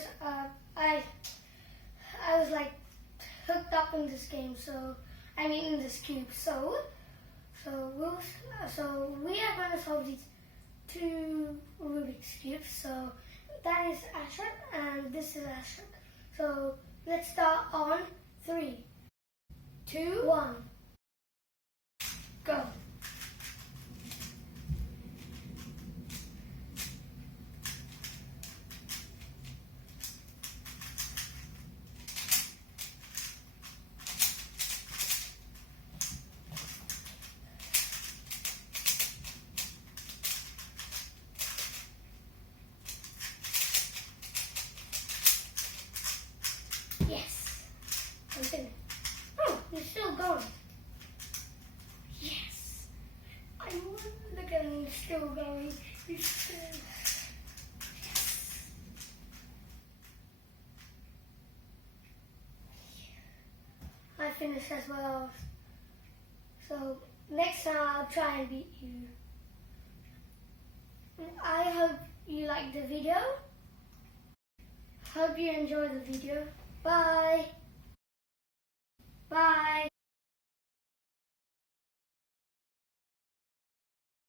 because I was like hooked up in this game. So I mean in this cube. So we are going to solve these 2 Rubik's cubes. So that is Ashwath and this is Ashwath. So let's start on 3, 2, 1, go. Yes, I'm finished. Oh, you're still going. Yes, look at him, still going. He's still. Yes. I finished as well. So next time I'll try and beat you. I hope you liked the video. Hope you enjoyed the video. Bye. Bye.